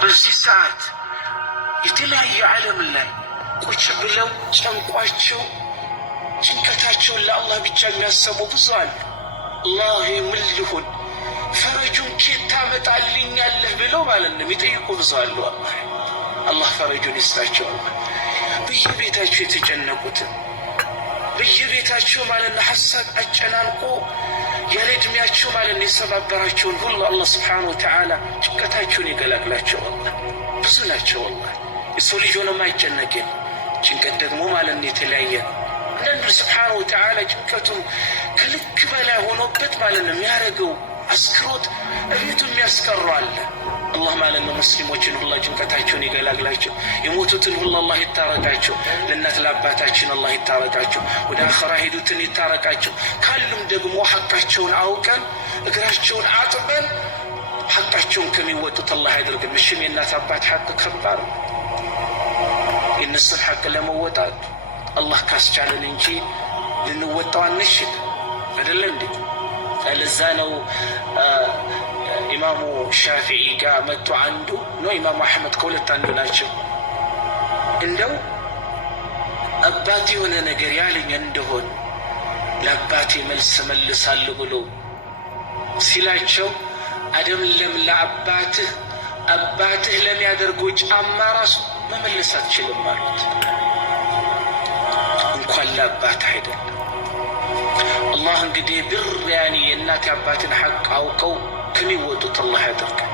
በዚህ ሰዓት የተለያየ ዓለም ላይ ቁጭ ብለው ጨንቋቸው ጭንቀታቸውን ለአላህ ብቻ የሚያሰሙ ብዙ አሉ። አላህ ምን ሊሆን ፈረጁን ኬት ታመጣልኛለህ ብለው ማለት ነው የሚጠይቁ ብዙ አሉ። አላህ ፈረጁን ይስጣቸው። በየቤታቸው የተጨነቁትን በየቤታቸው ማለት ነው ሐሳብ አጨናንቆ ያለ ዕድሜያቸው ማለት ነው የሰባበራቸውን ሁሉ አላህ ስብሓነሁ ወተዓላ ጭንቀታቸውን ይገላግላቸው። ብዙ ናቸው። አላህ የሰው ልጅ ሆኖም አይጨነቅም። ጭንቀት ደግሞ ማለት ነው የተለያየ ነው። አንዳንዱ ስብሓነሁ ወተዓላ ጭንቀቱ ከልክ በላይ ሆኖበት ማለት ነው የሚያደርገው አስክሮት እቤቱ የሚያስቀሩ አለ። አላህ ማለት ነው ሙስሊሞችን ሁላ ጭንቀታቸውን ይገላግላቸው። የሞቱትን ሁሉ አላህ ይታረቃቸው። ለእናት ለአባታችን አላህ ይታረቃቸው። ወደ አኸራ ሄዱትን ይታረቃቸው። ካሉም ደግሞ ሐቃቸውን አውቀን እግራቸውን አጥበን ሐቃቸውን ከሚወጡት አላህ ያድርገን። ምሽም የእናት አባት ሐቅ ከባድ ነው። የእነሱን ሐቅ ለመወጣት አላህ ካስቻለን እንጂ ልንወጣው አንችል አይደለ እንዴ? ለዛ ነው ኢማሙ ሻፊዒ ጋር መጥቶ አንዱ ነው ኢማሙ አሕመድ ከሁለት አንዱ ናቸው። እንደው አባቴ የሆነ ነገር ያለኝ እንደሆን ለአባቴ መልስ መልሳለሁ ብሎ ሲላቸው አይደለም ለአባትህ አባትህ ለሚያደርገው ጫማ ራሱ መመለስ አትችልም አሉት። እንኳን ለአባትህ አይደለም። አላህ እንግዲህ ብር ያኔ የእናት አባትን ሐቅ አውቀው ከሚወጡት አላህ ያደርጋል።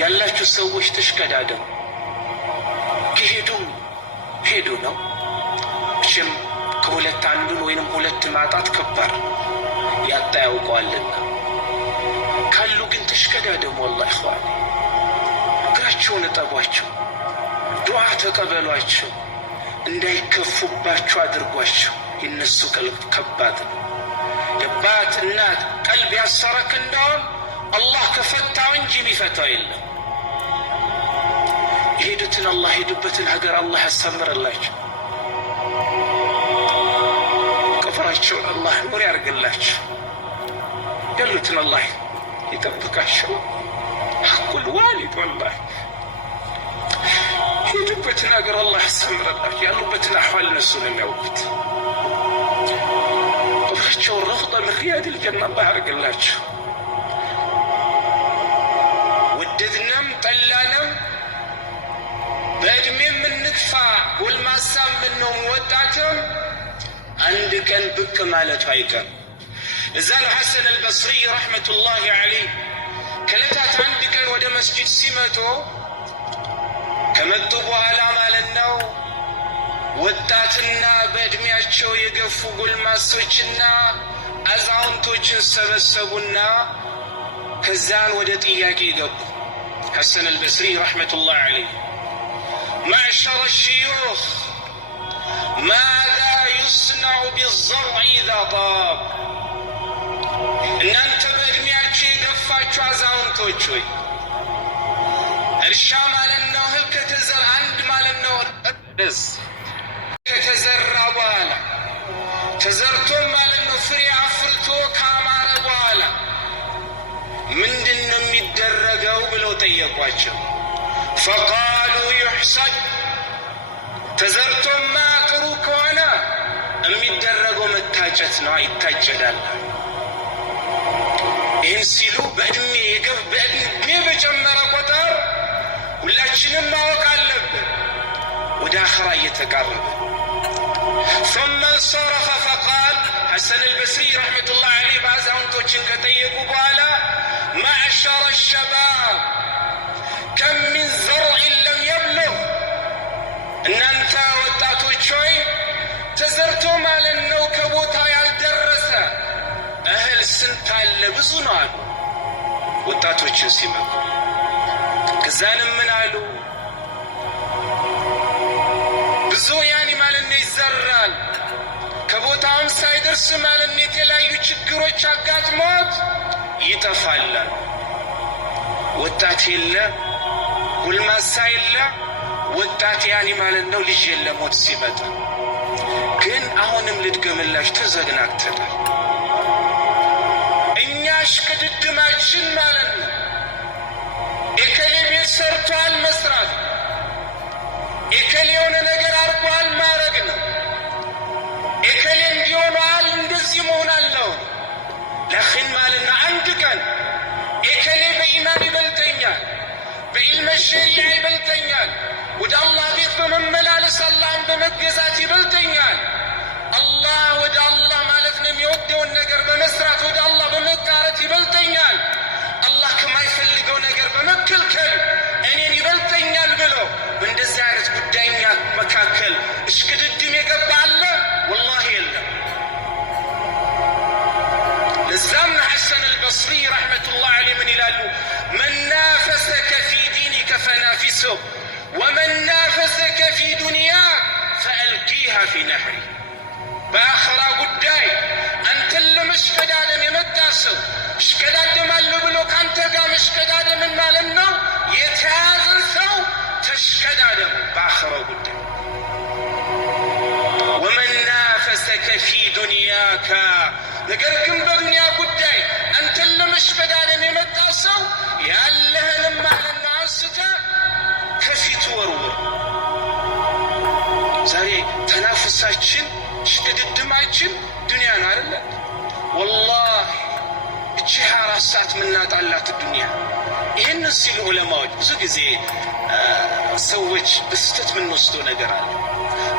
ያላችሁ ሰዎች ተሽቀዳደሙ። ከሄዱም ሄዱ ነው። እሺም ከሁለት አንዱን ወይንም ሁለት ማጣት ከባድ ያጣ ያውቀዋልና ካሉ ግን ተሽቀዳደሙ። ወላሂ ኢኽዋን እግራቸውን እጠቧቸው፣ ዱዓ ተቀበሏቸው፣ እንዳይከፉባቸው አድርጓቸው። የነሱ ቀልብ ከባድ ነው። የአባት እናት ቀልብ ያሰረክ እንደውም አላህ ከፈታው እንጂ የሚፈታው የለም። የሄዱትን አላህ ሄዱበትን ሀገር አላህ ያሳምርላቸው። ቀብራቸውን አላህ ኑር ያርግላቸው። ያሉትን አላህ ይጠብቃቸው። ሐቁል ዋሊድ ወላሂ ሄዱበትን ሀገር አላህ ያሳምርላቸው። ያሉበትን አሕዋል እነሱ ነው የሚያውቁት። ቀብራቸውን ረውዳ ምን ሪያዲል ጀና አላህ ያርግላቸው። ወደድንም ጠላንም በዕድሜም እንግፋ ጎልማሳም ምንሆን ወጣትም አንድ ቀን ብቅ ማለቱ አይቀርም። እዛ ነው ሐሰን አልበስሪ ረሕመቱላሂ ዐለይህ ከዕለታት አንድ ቀን ወደ መስጂድ ሲመጡ ከመጡ በኋላ ማለት ነው ወጣትና በዕድሜያቸው የገፉ ጎልማሶችና አዛውንቶችን ሰበሰቡና ከዛን ወደ ጥያቄ ገቡ። ሐሰን አልበስሪ ረሕመቱላሂ ዐለይህ ማዕሸረ ሽዩኽ ማዛ ዩስነዑ ቢዘርዕ ኢዛ ጣብ፣ እናንተ በዕድሜያቸው የገፋችሁ አዛውንቶች ሆይ እርሻ ማለት ነው እህል ከተዘራ አንድ ማለት ነው ደስ ከተዘራ በኋላ ተዘርቶ ማለት ነው ፍሬ አፍርቶ ካማረ በኋላ ምንድን ነው የሚደረገው ብለው ጠየቋቸው። ፈቃሉ ዩሕሰድ፣ ተዘርቶማ ጥሩ ከሆነ የሚደረገው መታጨት ነው፣ ይታጨዳል። ይህን ሲሉ በዕድሜ በጨመረ ቁጥር ሁላችንም ማወቅ አለብን ወደ አኸራ እየተቃረበ። ثم انصرف فقال ሐሰን አልበስሪ ረሕመቱላሂ ዐለይህ በአዛውንቶችን ከጠየቁ በኋላ ማዕሸረ ሸባብ ከም ሚን ዘርዕን ለም የብሉግ፣ እናንተ ወጣቶች ሆይ ተዘርቶ ማለት ነው ከቦታ ያልደረሰ እህል ስንት አለ? ብዙ ነው አሉ ወጣቶችን ሲመክሩ። ከዛንም ምን አሉ? ብዙ ያኒ ማለት ነው ይዘራል፣ ከቦታውም ሳይደርስ ማለት ነው የተለያዩ ችግሮች አጋጥሞት ይጠፋል። ወጣት የለ ጎልማሳ የለ፣ ወጣት ያኒ ማለት ነው ልጅ የለ ሞት ሲመጣ። ግን አሁንም ልድገምላችሁ ተዘግናግተናል። እኛ እሽቅድድማችን ማለት ነው የከሌ ቤት ሰርቶ ያኺን ማለና አንድ ቀን ኤከሌ በኢማን ይበልጠኛል፣ በኢልመ ሸሪዓ ይበልጠኛል፣ ወደ አላህ ቤት በመመላለስ አላህን በመገዛት ይበልጠኛል፣ አላህ ወደ አላህ ማለት ነው የሚወደውን ነገር በመስራት ወደ አላህ በመቃረት ይበልጠኛል፣ አላህ ከማይፈልገው ነገር በመከልከል እኔን ይበልጠኛል ብሎ በእንደዚህ አይነት ጉዳይኛ መካከል እሽቅድድም የገባ አለ? ወላሂ የለም። ለዛም ሐሰን አልበስሪ ረሕመቱላህ ዐለይሂ ምን ይላሉ? መን ናፈሰከ ፊ ዲኒከ ፈናፊስሁ ወመን ናፈሰከ ፊ ዱንያክ ፈአልቂሃ ፊ ነሕሪ። በአኽራ ጉዳይ አንተን ለመሽቀዳደም የመጣ ሰው እሽቀዳደማለሁ ብሎ ከአንተ ጋር መሽቀዳደምን ማለት ነው የተያዘን ሰው ተሽቀዳደሙ በአኽራው ጉዳይ። ወመን ናፈሰከ ፊ ዱንያካ፣ ነገር ግን በዱንያ ጉዳይ አንተን ለመሽቀዳደም የመጣ ሰው ያለህንም ማለት ነው አንስተህ ከፊቱ ወርውር። ዛሬ ተናፍሳችን ሽቅድድማችን ዱንያ ነው አይደለ? ወላሂ እቺ 24 ሰዓት ምናጣላት ዱንያ። ይህን ሲሉ ዑለማዎች ብዙ ጊዜ ሰዎች በስተት ምንወስደው ነገር አለ።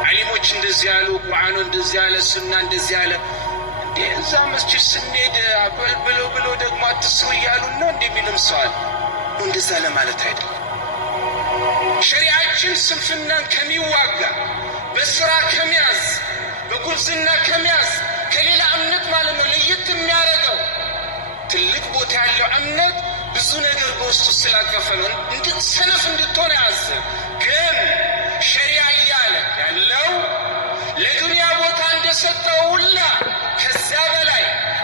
ዓሊሞች እንደዚህ ያሉ፣ ቁርአኑ እንደዚህ ያለ፣ ሱና እንደዚህ ያለ። እንዴ እዛ መስጂድ ስንሄድ ብሎ ደግሞ አትስሩ እያሉን ነው እንደሚልም ሰው አለ። እንደዛ ለማለት አይደለም። ሸሪዓችን ስንፍናን ከሚዋጋ በስራ ከሚያዝ በጉብዝና ከሚያዝ ከሌላ እምነት ማለት ነው ለየት የሚያደርገው ትልቅ ቦታ ያለው እምነት ብዙ ነገር በውስጡ ስላቀፈ ነው ሰነፍ እንድትሆን ያዘ። ግን ሸሪዓ እያለ ያለው ለዱንያ ቦታ እንደሰጠው ሁላ ከዚያ በላይ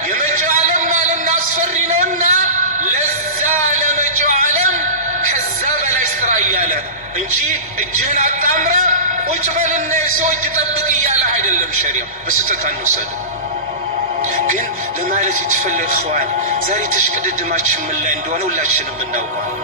የመጪው ዓለም ማለት አስፈሪ ነውና ለዛ ለመጪው ዓለም ከዛ በላይ ስራ እያለ እንጂ እጅህን አጣምረ ቁጭ በልና የሰው እጅ ጠብቅ እያለ አይደለም። ሸሪዓው በስተት አንወሰደው። ግን ለማለት የተፈለገ ኸዋን ዛሬ ተሽቅድድማችን ምን ላይ እንደሆነ ሁላችንም እናውቀዋለን።